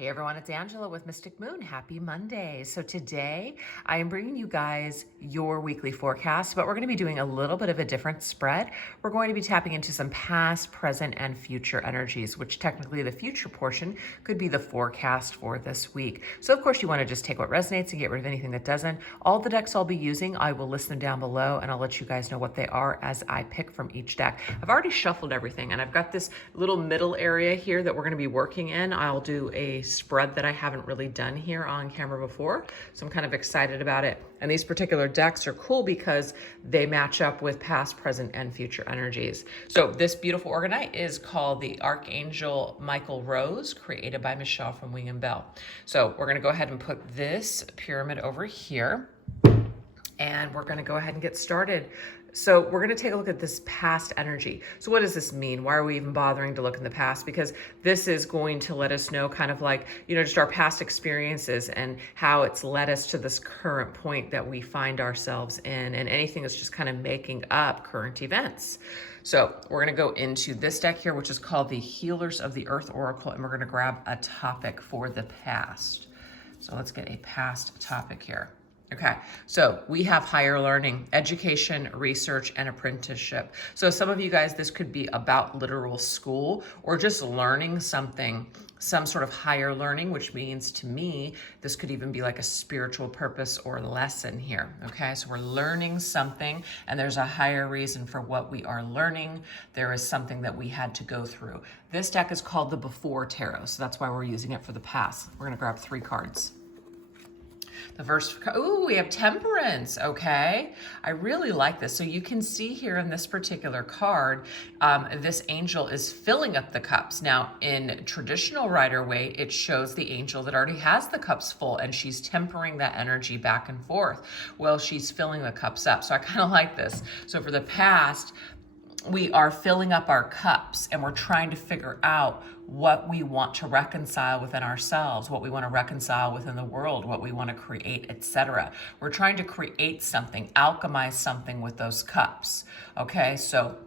Hey everyone, it's Angela with Mystic Moon. Happy Monday. So today I am bringing you guys your weekly forecast, but we're going to be doing a little bit of a different spread. We're going to be tapping into some past, present, and future energies, which technically the future portion could be the forecast for this week. So of course you want to just take what resonates and get rid of anything that doesn't. All the decks I'll be using, I will list them down below and I'll let you guys know what they are as I pick from each deck. I've already shuffled everything and I've got this little middle area here that we're going to be working in. I'll do a spread that I haven't really done here on camera before, so I'm kind of excited about it. And these particular decks are cool because they match up with past, present, and future energies. So this beautiful organite is called the Archangel Michael Rose, created by Michelle from Wing and Bell. So we're going to go ahead and put this pyramid over here, and we're going to go ahead and get started. So we're going to take a look at this past energy. So what does this mean? Why are we even bothering to look in the past? Because this is going to let us know kind of like, just our past experiences and how it's led us to this current point that we find ourselves in, and anything that's just kind of making up current events. So we're going to go into this deck here, which is called the Healers of the Earth Oracle, and we're going to grab a topic for the past. So let's get a past topic here. Okay, so we have higher learning, education, research, and apprenticeship. So some of you guys, this could be about literal school or just learning something, some sort of higher learning, which means to me, this could even be like a spiritual purpose or lesson here. Okay, so we're learning something and there's a higher reason for what we are learning. There is something that we had to go through. This deck is called the Before Tarot, so that's why we're using it for the past. We're gonna grab 3 cards. The first, we have Temperance, okay? I really like this. So you can see here in this particular card, this angel is filling up the cups. Now, in traditional Rider-Waite, it shows the angel that already has the cups full and she's tempering that energy back and forth. Well, she's filling the cups up. So I kind of like this. So for the past, we are filling up our cups and we're trying to figure out what we want to reconcile within ourselves, what we want to reconcile within the world, what we want to create, etc. We're trying to create something, alchemize something with those cups. Okay, so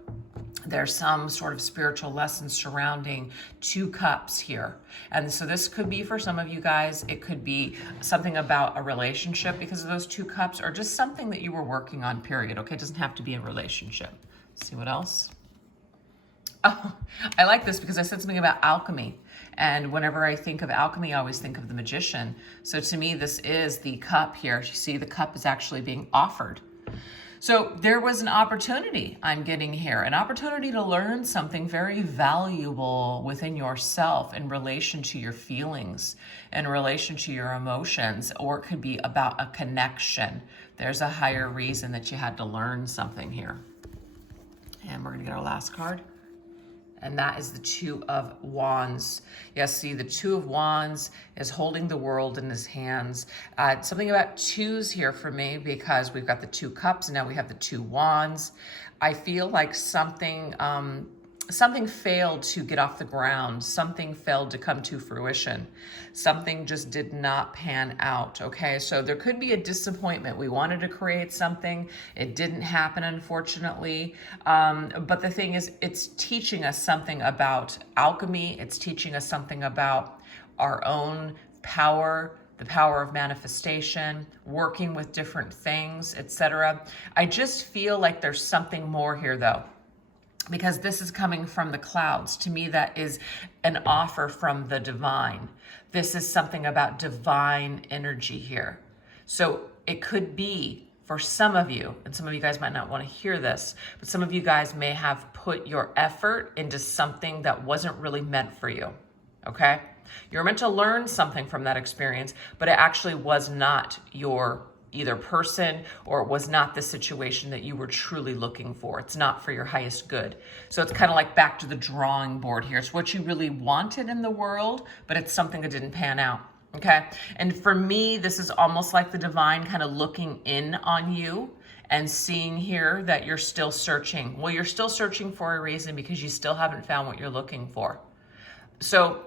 there's some sort of spiritual lesson surrounding 2 cups here. And so this could be for some of you guys, it could be something about a relationship because of those 2 cups, or just something that you were working on, period. Okay, it doesn't have to be a relationship. Let's see what else. Oh, I like this because I said something about alchemy. And whenever I think of alchemy, I always think of the magician. So to me, this is the cup here. You see the cup is actually being offered. So there was an opportunity I'm getting here, an opportunity to learn something very valuable within yourself in relation to your feelings, in relation to your emotions, or it could be about a connection. There's a higher reason that you had to learn something here. And we're gonna get our last card. And that is the 2 of Wands. Yes, see, the 2 of Wands is holding the world in his hands. Something about 2s here for me because we've got the 2 cups and now we have the 2 wands. I feel like something failed to get off the ground. Something failed to come to fruition. Something just did not pan out, okay? So there could be a disappointment. We wanted to create something. It didn't happen, unfortunately. But the thing is, it's teaching us something about alchemy. It's teaching us something about our own power, the power of manifestation, working with different things, etc. I just feel like there's something more here, though, because this is coming from the clouds. To me, that is an offer from the divine. This is something about divine energy here. So it could be for some of you, and some of you guys might not want to hear this, but some of you guys may have put your effort into something that wasn't really meant for you, okay? You're meant to learn something from that experience, but it actually was not your either person, or it was not the situation that you were truly looking for. It's not for your highest good. So it's kind of like back to the drawing board here. It's what you really wanted in the world, but it's something that didn't pan out, okay? And for me, this is almost like the divine kind of looking in on you and seeing here that you're still searching. Well, you're still searching for a reason because you still haven't found what you're looking for. So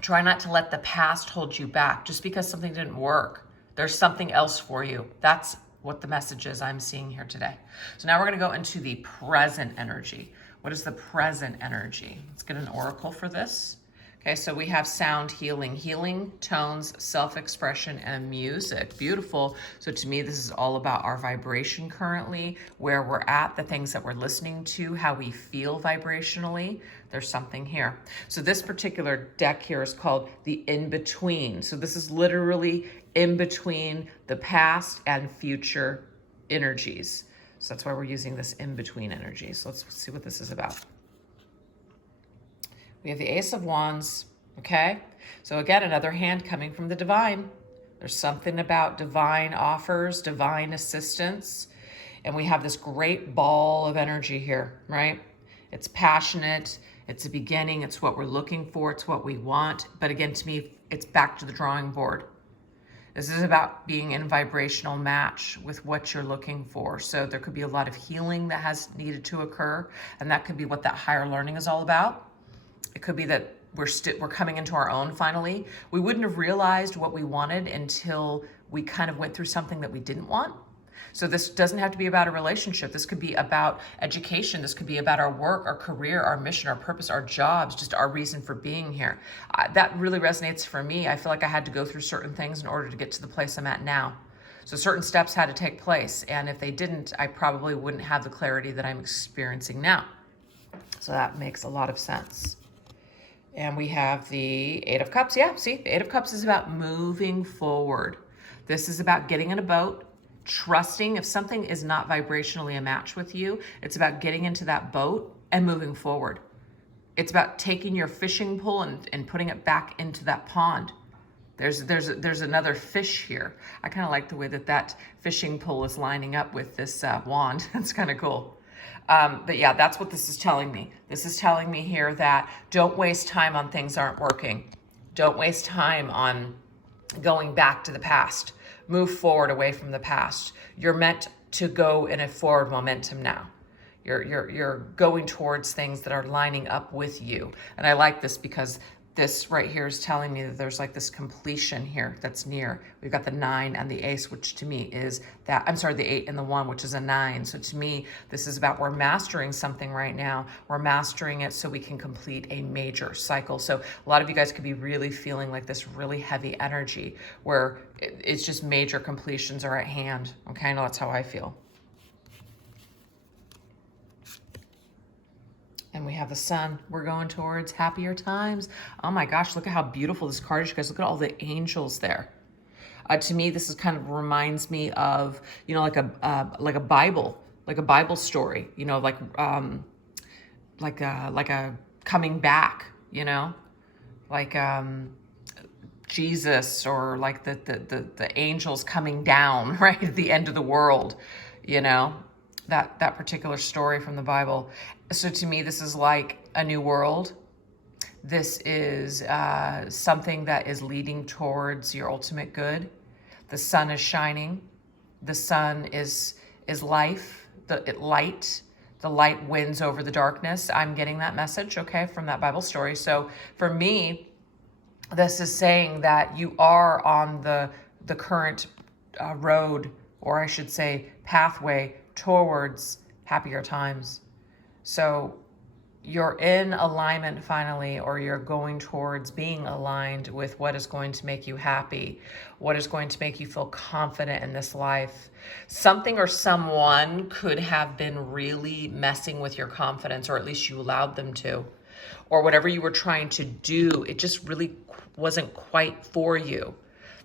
try not to let the past hold you back just because something didn't work. There's something else for you. That's what the message is I'm seeing here today. So now we're going to go into the present energy. What is the present energy? Let's get an oracle for this. Okay, so we have sound healing, healing, tones, self-expression, and music. Beautiful. So to me, this is all about our vibration currently, where we're at, the things that we're listening to, how we feel vibrationally. There's something here. So this particular deck here is called the In-Between. So this is literally in between the past and future energies. So that's why we're using this in-between energy. So let's see what this is about. We have the Ace of Wands, okay? So again, another hand coming from the divine. There's something about divine offers, divine assistance. And we have this great ball of energy here, right? It's passionate, it's a beginning, it's what we're looking for, it's what we want. But again, to me, it's back to the drawing board. This is about being in vibrational match with what you're looking for. So there could be a lot of healing that has needed to occur, and that could be what that higher learning is all about. It could be that we're coming into our own finally. We wouldn't have realized what we wanted until we kind of went through something that we didn't want. So this doesn't have to be about a relationship. This could be about education. This could be about our work, our career, our mission, our purpose, our jobs, just our reason for being here. That really resonates for me. I feel like I had to go through certain things in order to get to the place I'm at now. So certain steps had to take place. And if they didn't, I probably wouldn't have the clarity that I'm experiencing now. So that makes a lot of sense. And we have the Eight of Cups. Yeah, see, the Eight of Cups is about moving forward. This is about getting in a boat, trusting if something is not vibrationally a match with you, it's about getting into that boat and moving forward. It's about taking your fishing pole and putting it back into that pond. There's another fish here. I kind of like the way that fishing pole is lining up with this wand. It's kind of cool. But yeah, that's what this is telling me. This is telling me here that don't waste time on things aren't working. Don't waste time on going back to the past. Move forward away from the past. You're meant to go in a forward momentum now. You're going towards things that are lining up with you. And I like this because this right here is telling me that there's like this completion here that's near. We've got the 9 and the Ace, which to me is that, I'm sorry, the 8 and the 1, which is a 9. So to me, this is about we're mastering something right now. We're mastering it so we can complete a major cycle. So a lot of you guys could be really feeling like this really heavy energy where it's just major completions are at hand. Okay, I know that's how I feel. And we have the Sun. We're going towards happier times. Oh my gosh, look at how beautiful this card is. You guys, look at all the angels there. To me, this is kind of reminds me of, you know, like a Bible story, you know, like a coming back, you know, like Jesus, or like the angels coming down, right, at the end of the world, you know, that particular story from the Bible. So to me, this is like a new world. This is something that is leading towards your ultimate good. The sun is shining. The sun is life, light. The light wins over the darkness. I'm getting that message, okay, from that Bible story. So for me, this is saying that you are on the current road, or I should say pathway towards happier times. So you're in alignment finally, or you're going towards being aligned with what is going to make you happy, what is going to make you feel confident in this life. Something or someone could have been really messing with your confidence, or at least you allowed them to, or whatever you were trying to do, it just really wasn't quite for you.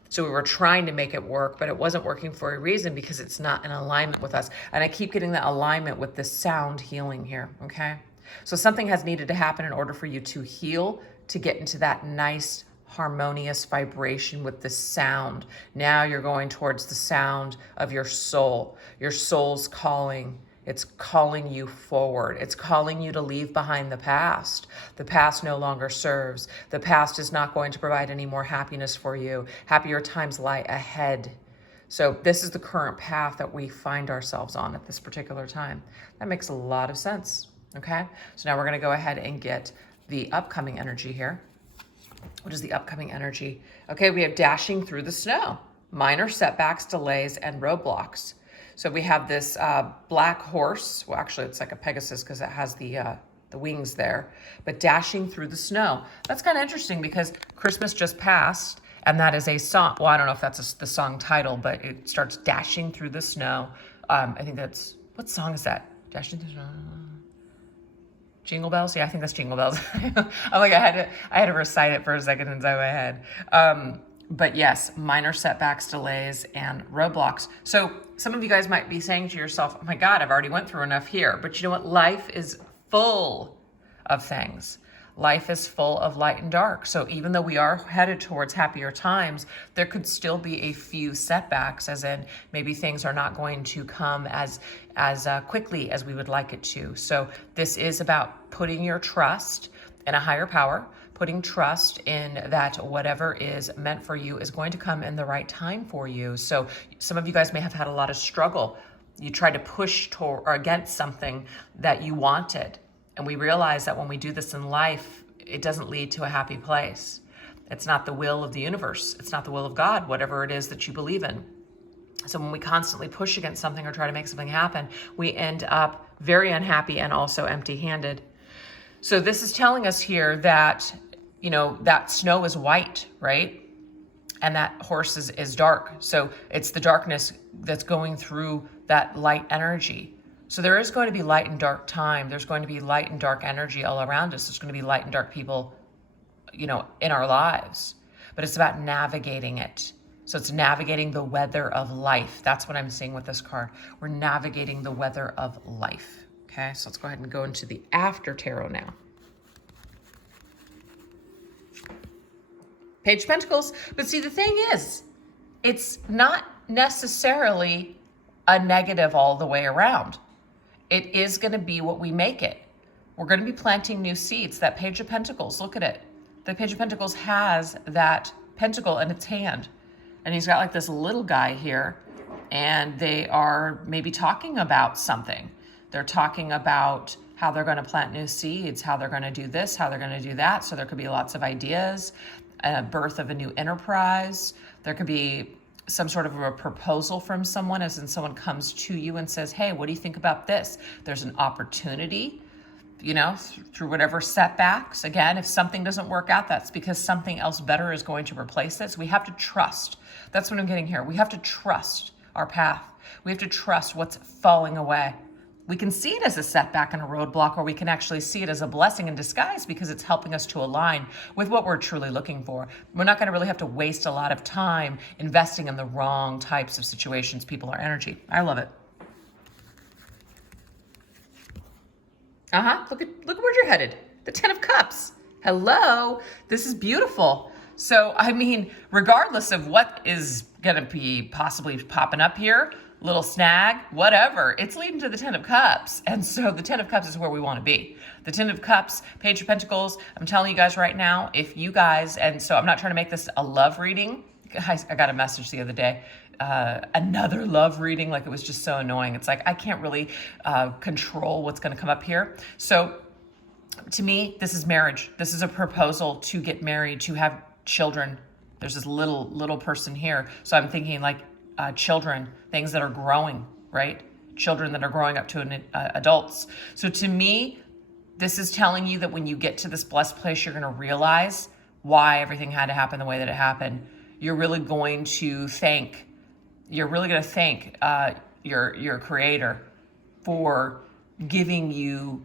So we were trying to make it work, but it wasn't working for a reason, because it's not in alignment with us. And I keep getting that alignment with this sound healing here, okay? So something has needed to happen in order for you to heal, to get into that nice, harmonious vibration with the sound. Now you're going towards the sound of your soul. Your soul's calling. It's calling you forward. It's calling you to leave behind the past. The past no longer serves. The past is not going to provide any more happiness for you. Happier times lie ahead. So this is the current path that we find ourselves on at this particular time. That makes a lot of sense, okay? So now we're gonna go ahead and get the upcoming energy here. What is the upcoming energy? Okay, we have dashing through the snow, minor setbacks, delays, and roadblocks. So we have this black horse. Well, actually, it's like a Pegasus because it has the the wings there, but dashing through the snow. That's kind of interesting because Christmas just passed, and that is a song. Well, I don't know if that's the song title, but it starts dashing through the snow. I think that's, what song is that? Dashing through the snow. Jingle Bells? Yeah, I think that's Jingle Bells. I'm like, I had to recite it for a second inside my head. But yes, minor setbacks, delays, and roadblocks. So some of you guys might be saying to yourself, oh my God, I've already went through enough here. But you know what? Life is full of things. Life is full of light and dark. So even though we are headed towards happier times, there could still be a few setbacks, as in maybe things are not going to come as quickly as we would like it to. So this is about putting your trust in a higher power, putting trust in that whatever is meant for you is going to come in the right time for you. So some of you guys may have had a lot of struggle. You tried to push toward or against something that you wanted. And we realize that when we do this in life, it doesn't lead to a happy place. It's not the will of the universe. It's not the will of God, whatever it is that you believe in. So when we constantly push against something or try to make something happen, we end up very unhappy and also empty-handed. So this is telling us here that, you know, that snow is white, right? And that horse is dark. So it's the darkness that's going through that light energy. So there is going to be light and dark time. There's going to be light and dark energy all around us. There's going to be light and dark people, you know, in our lives. But it's about navigating it. So it's navigating the weather of life. That's what I'm seeing with this card. We're navigating the weather of life. Okay, so let's go ahead and go into the after tarot now. Page of Pentacles. But see, the thing is, it's not necessarily a negative all the way around. It is going to be what we make it. We're going to be planting new seeds. That Page of Pentacles, look at it. The Page of Pentacles has that pentacle in its hand. And he's got like this little guy here. And they are maybe talking about something. They're talking about how they're going to plant new seeds, how they're going to do this, how they're going to do that. So there could be lots of ideas, a birth of a new enterprise. There could be some sort of a proposal from someone, as in someone comes to you and says, hey, what do you think about this? There's an opportunity, you know, through whatever setbacks. Again, if something doesn't work out, that's because something else better is going to replace this. We have to trust. That's what I'm getting here. We have to trust our path. We have to trust what's falling away. We can see it as a setback and a roadblock, or we can actually see it as a blessing in disguise because it's helping us to align with what we're truly looking for. We're not going to really have to waste a lot of time investing in the wrong types of situations, people, or energy. I love it. Look at where you're headed. The Ten of Cups. Hello. This is beautiful. So, I mean, regardless of what is going to be possibly popping up here, little snag, whatever, it's leading to the Ten of Cups. And so the Ten of Cups is where we want to be. The Ten of Cups, Page of Pentacles, I'm telling you guys right now, if you guys, and so I'm not trying to make this a love reading. Guys, I got a message the other day, another love reading, like it was just so annoying. It's like, I can't really control what's going to come up here. So to me, this is marriage. This is a proposal to get married, to have children. There's this little person here. So I'm thinking like, children, things that are growing, right? Children that are growing up to adults. So to me, this is telling you that when you get to this blessed place, you're going to realize why everything had to happen the way that it happened. You're really going to thank your creator for giving you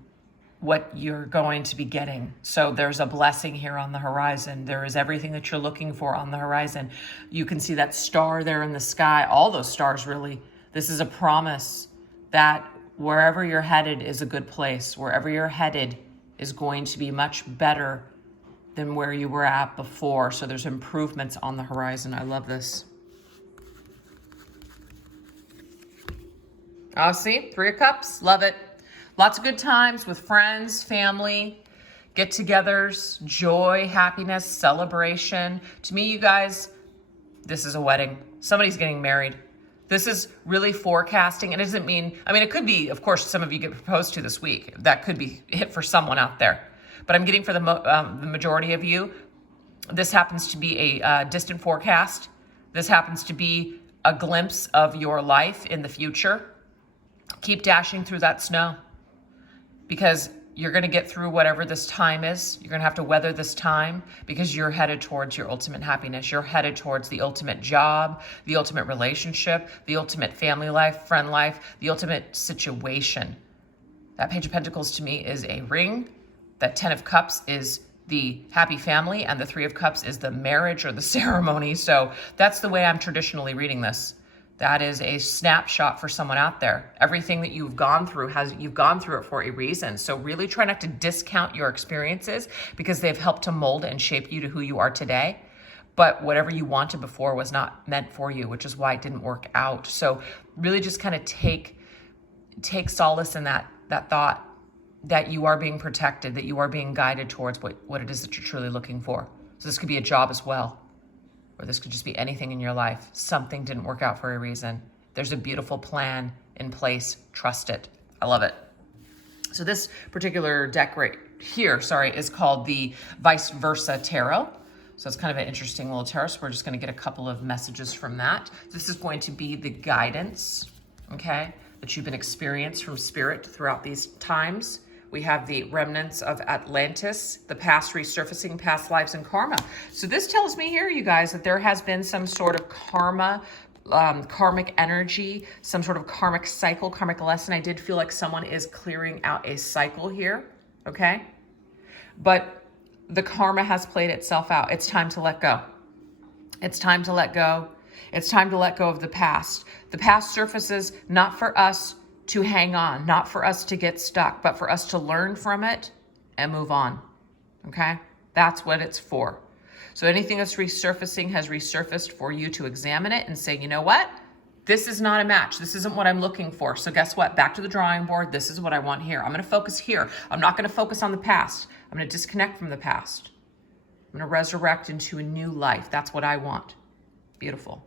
what you're going to be getting. So there's a blessing here on the horizon. There is everything that you're looking for on the horizon. You can see that star there in the sky, all those stars really. This is a promise that wherever you're headed is a good place. Wherever you're headed is going to be much better than where you were at before. So there's improvements on the horizon. I love this. Oh, see, Three of Cups, love it. Lots of good times with friends, family, get-togethers, joy, happiness, celebration. To me, you guys, this is a wedding. Somebody's getting married. This is really forecasting. It doesn't mean, I mean, it could be, of course, some of you get proposed to this week. That could be hit for someone out there. But I'm getting for the majority of you, this happens to be a distant forecast. This happens to be a glimpse of your life in the future. Keep dashing through that snow. Because you're going to get through whatever this time is. You're going to have to weather this time because you're headed towards your ultimate happiness. You're headed towards the ultimate job, the ultimate relationship, the ultimate family life, friend life, the ultimate situation. That Page of Pentacles to me is a ring. That 10 of Cups is the happy family, and the 3 of Cups is the marriage or the ceremony. So that's the way I'm traditionally reading this. That is a snapshot for someone out there. Everything that you've gone through, you've gone through it for a reason. So really try not to discount your experiences because they've helped to mold and shape you to who you are today. But whatever you wanted before was not meant for you, which is why it didn't work out. So really just kind of take solace in that thought that you are being protected, that you are being guided towards what it is that you're truly looking for. So this could be a job as well. Or this could just be anything in your life. Something didn't work out for a reason. There's a beautiful plan in place. Trust it. I love it. So this particular deck right here, is called the Vice Versa Tarot. So it's kind of an interesting little tarot. So we're just going to get a couple of messages from that. This is going to be the guidance, okay, that you've been experienced from Spirit throughout these times. We have the remnants of Atlantis, the past resurfacing, past lives, and karma. So this tells me here, you guys, that there has been some sort of karma, karmic energy, some sort of karmic cycle, karmic lesson. I did feel like someone is clearing out a cycle here, okay? But the karma has played itself out. It's time to let go. It's time to let go. It's time to let go of the past. The past surfaces not for us to hang on, not for us to get stuck, but for us to learn from it and move on, okay? That's what it's for. So anything that's resurfacing has resurfaced for you to examine it and say, you know what? This is not a match. This isn't what I'm looking for. So guess what? Back to the drawing board. This is what I want here. I'm going to focus here. I'm not going to focus on the past. I'm going to disconnect from the past. I'm going to resurrect into a new life. That's what I want. Beautiful.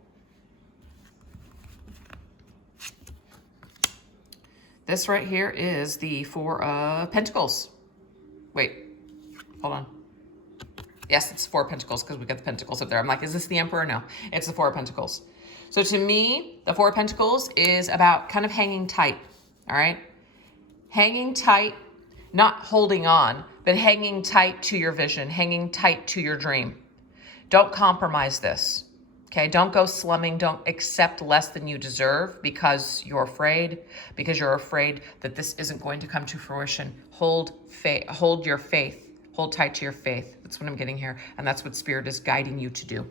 This right here is the 4 of Pentacles. Wait, hold on. Yes, it's 4 of Pentacles because we got the Pentacles up there. I'm like, is this the Emperor? No, it's the 4 of Pentacles. So to me, the 4 of Pentacles is about kind of hanging tight, all right? Hanging tight, not holding on, but hanging tight to your vision, hanging tight to your dream. Don't compromise this. Okay, don't go slumming. Don't accept less than you deserve because you're afraid that this isn't going to come to fruition. Hold your faith. Hold tight to your faith. That's what I'm getting here. And that's what Spirit is guiding you to do.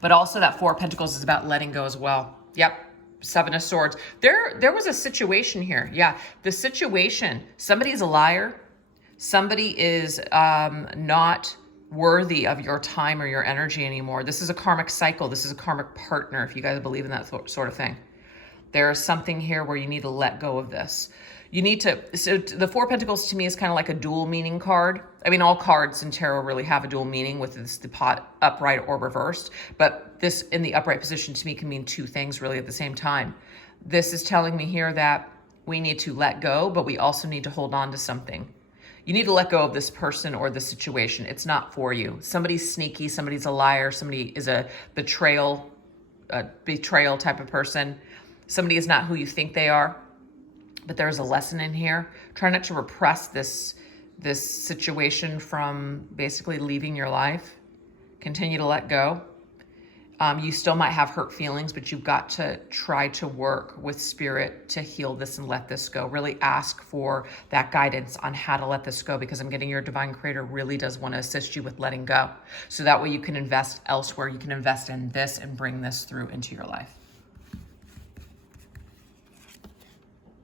But also that 4 of Pentacles is about letting go as well. Yep. 7 of Swords. There was a situation here. Yeah. The situation, somebody's a liar. Somebody is not worthy of your time or your energy anymore. This is a karmic cycle. This is a karmic partner, if you guys believe in that sort of thing. There is something here where you need to let go of this. You need to, so the 4 of Pentacles to me is kind of like a dual meaning card. I mean, all cards in tarot really have a dual meaning with this, the pot upright or reversed, but this in the upright position to me can mean 2 things really at the same time. This is telling me here that we need to let go, but we also need to hold on to something. You need to let go of this person or the situation. It's not for you. Somebody's sneaky, somebody's a liar, somebody is a betrayal type of person. Somebody is not who you think they are. But there's a lesson in here. Try not to repress this situation from basically leaving your life. Continue to let go. You still might have hurt feelings, but you've got to try to work with Spirit to heal this and let this go. Really ask for that guidance on how to let this go, because I'm getting your Divine Creator really does want to assist you with letting go. So that way you can invest elsewhere. You can invest in this and bring this through into your life.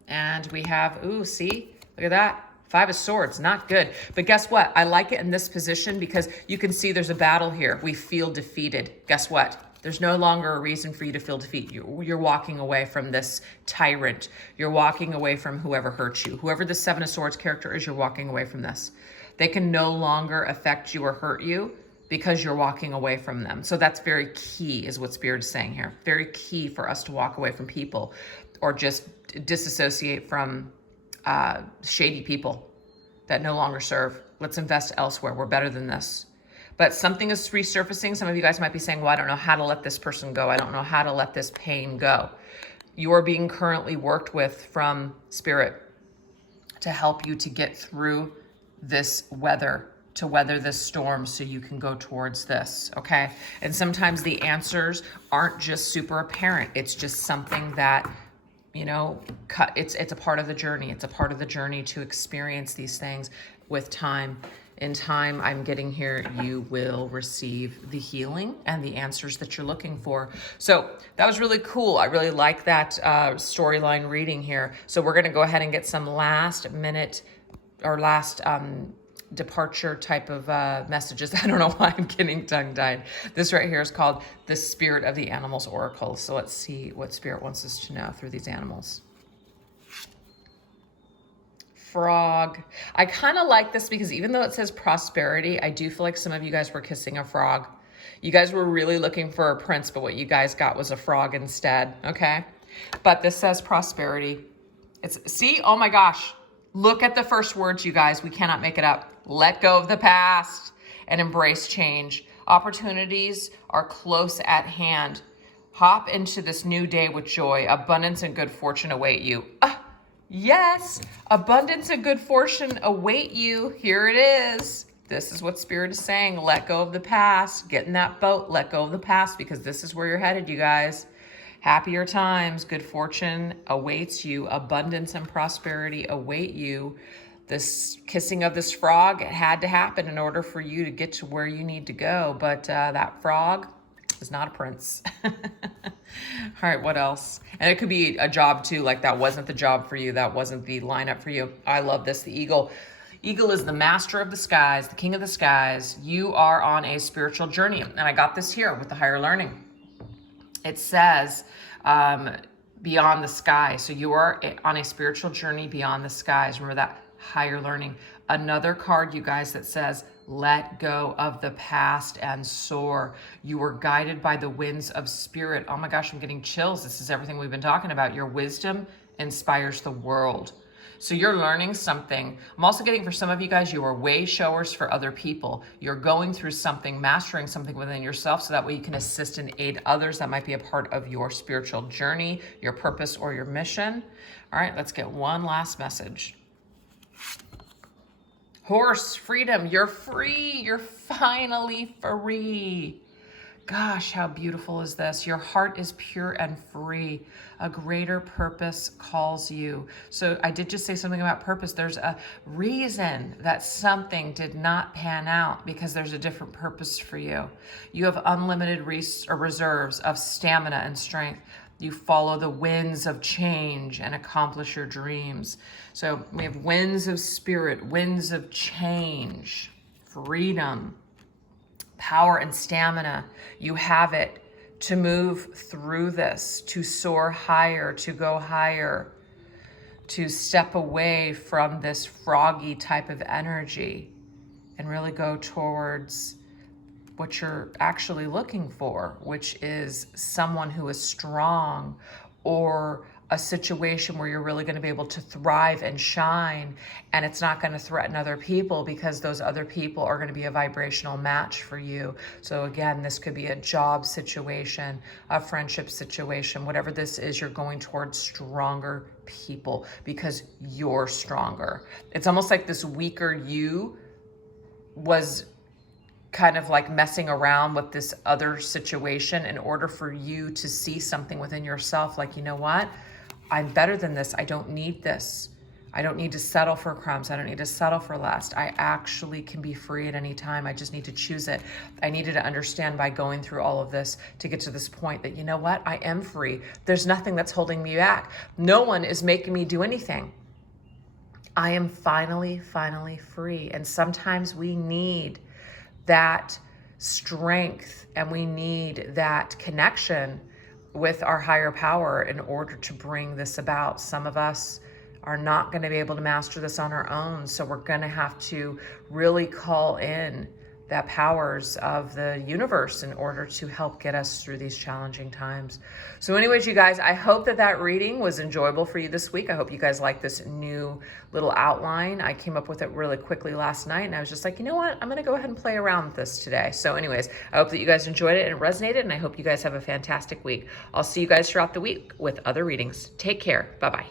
And we have, ooh, see, look at that. 5 of Swords, not good. But guess what? I like it in this position because you can see there's a battle here. We feel defeated. Guess what? There's no longer a reason for you to feel defeat. You're walking away from this tyrant. You're walking away from whoever hurt you. Whoever the 7 of Swords character is, you're walking away from this. They can no longer affect you or hurt you because you're walking away from them. So that's very key is what Spirit is saying here. Very key for us to walk away from people or just disassociate from shady people that no longer serve. Let's invest elsewhere. We're better than this. But something is resurfacing. Some of you guys might be saying, well, I don't know how to let this person go. I don't know how to let this pain go. You are being currently worked with from Spirit to help you to get through this weather, to weather this storm so you can go towards this, okay? And sometimes the answers aren't just super apparent. It's just something that, you know, it's a part of the journey. It's a part of the journey to experience these things with time. In time, I'm getting here, you will receive the healing and the answers that you're looking for. So that was really cool. I really like that storyline reading here. So we're gonna go ahead and get some last minute or last departure type of messages. I don't know why I'm getting tongue-tied. This right here is called the Spirit of the Animals Oracle. So let's see what Spirit wants us to know through these animals. Frog. I kind of like this because even though it says prosperity, I do feel like some of you guys were kissing a frog. You guys were really looking for a prince, but what you guys got was a frog instead, okay? But this says prosperity. See, oh my gosh. Look at the first words, you guys. We cannot make it up. Let go of the past and embrace change. Opportunities are close at hand. Hop into this new day with joy. Abundance and good fortune await you. Yes, abundance and good fortune await you. Here it is. This is what Spirit is saying. Let go of the past. Get in that boat. Let go of the past because this is where you're headed, you guys. Happier times, good fortune awaits you. Abundance and prosperity await you. This kissing of this frog, it had to happen in order for you to get to where you need to go. But that frog is not a prince. All right, what else? And it could be a job too, like that wasn't the job for you. That wasn't the lineup for you. I love this, the eagle. Eagle is the master of the skies, the king of the skies. You are on a spiritual journey. And I got this here with the higher learning. It says beyond the sky. So you are on a spiritual journey beyond the skies. Remember that higher learning. Another card, you guys, that says, let go of the past and soar. You were guided by the winds of spirit. Oh my gosh, I'm getting chills. This is everything we've been talking about. Your wisdom inspires the world. So you're learning something. I'm also getting, for some of you guys, you are way showers for other people. You're going through something, mastering something within yourself, so that way you can assist and aid others that might be a part of your spiritual journey, your purpose, or your mission. All right, let's get one last message. Horse, freedom. You're free. You're finally free. Gosh, how beautiful is this? Your heart is pure and free. A greater purpose calls you. So I did just say something about purpose. There's a reason that something did not pan out because there's a different purpose for you. You have unlimited reserves of stamina and strength. You follow the winds of change and accomplish your dreams. So we have winds of spirit, winds of change, freedom, power and stamina. You have it to move through this, to soar higher, to go higher, to step away from this froggy type of energy and really go towards what you're actually looking for, which is someone who is strong, or a situation where you're really going to be able to thrive and shine, and it's not going to threaten other people because those other people are going to be a vibrational match for you. So again, this could be a job situation, a friendship situation, whatever this is, you're going towards stronger people because you're stronger. It's almost like this weaker you was kind of like messing around with this other situation in order for you to see something within yourself like, you know what? I'm better than this. I don't need this. I don't need to settle for crumbs. I don't need to settle for less. I actually can be free at any time. I just need to choose it. I needed to understand by going through all of this to get to this point that, you know what? I am free. There's nothing that's holding me back. No one is making me do anything. I am finally free. And sometimes we need that strength and we need that connection with our higher power in order to bring this about. Some of us are not going to be able to master this on our own, so we're going to have to really call in the powers of the universe in order to help get us through these challenging times. So anyways, you guys, I hope that that reading was enjoyable for you this week. I hope you guys like this new little outline. I came up with it really quickly last night, and I was just like, you know what? I'm going to go ahead and play around with this today. So anyways, I hope that you guys enjoyed it and it resonated, and I hope you guys have a fantastic week. I'll see you guys throughout the week with other readings. Take care. Bye-bye.